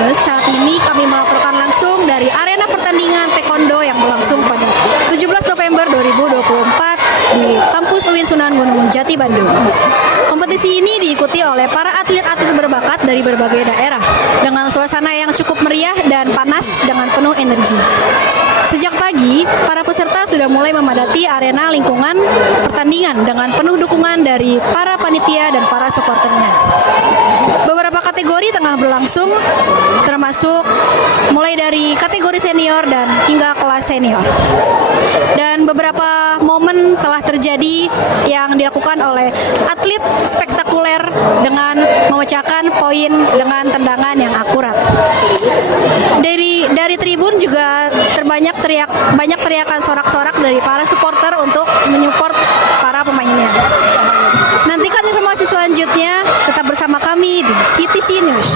News. Saat ini kami melaporkan langsung dari arena pertandingan taekwondo yang berlangsung pada 17 November 2024 di kampus UIN Sunan Gunung Jati, Bandung. Kompetisi ini diikuti oleh para atlet-atlet berbakat dari berbagai daerah dengan suasana yang cukup meriah dan panas dengan penuh energi. Sejak pagi, para peserta sudah mulai memadati arena lingkungan pertandingan dengan penuh dukungan dari para panitia dan para supporternya. Beberapa kategori tengah berlangsung, termasuk mulai dari kategori senior dan hingga kelas senior. Dan beberapa momen telah terjadi yang dilakukan oleh atlet spektakuler dengan memecahkan poin dengan tendangan yang akurat. Dari tribun juga banyak teriakan sorak-sorak dari para supporter untuk menyupport para pemainnya. Nantikan informasi selanjutnya, tetap bersama kami di CTC News.